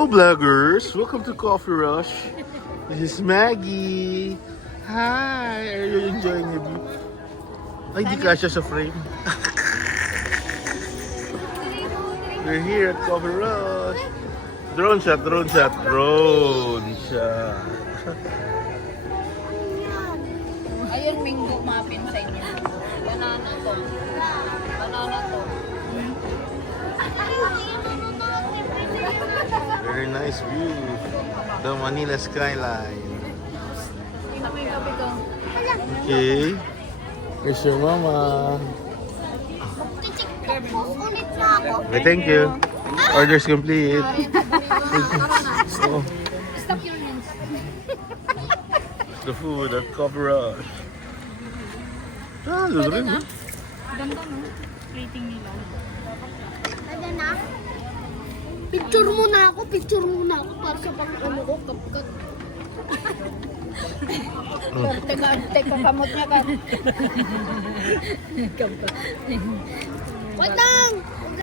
Hello vloggers, welcome to Coffee Rush. This is Maggie. Hi, are you enjoying your view? Ay, di kasya sa frame. We're here at Coffee Rush. Drone shot, drone shot, drone shot. Ayun, Mingo muffin sa inyo. Banana to. Banana to. Very nice view. The Manila skyline. Kami gabi ko. Okay. Here's your mama. Okay, thank you. Orders complete. Oh, Stop your names. the food at Coffee Rush. Ah, Pwede rin. na? Ganda no? Rating nila. Pwede na? Picture muna ako para sa pang-ano ko, kapkat. Teka, kamot niya ka. Wait lang!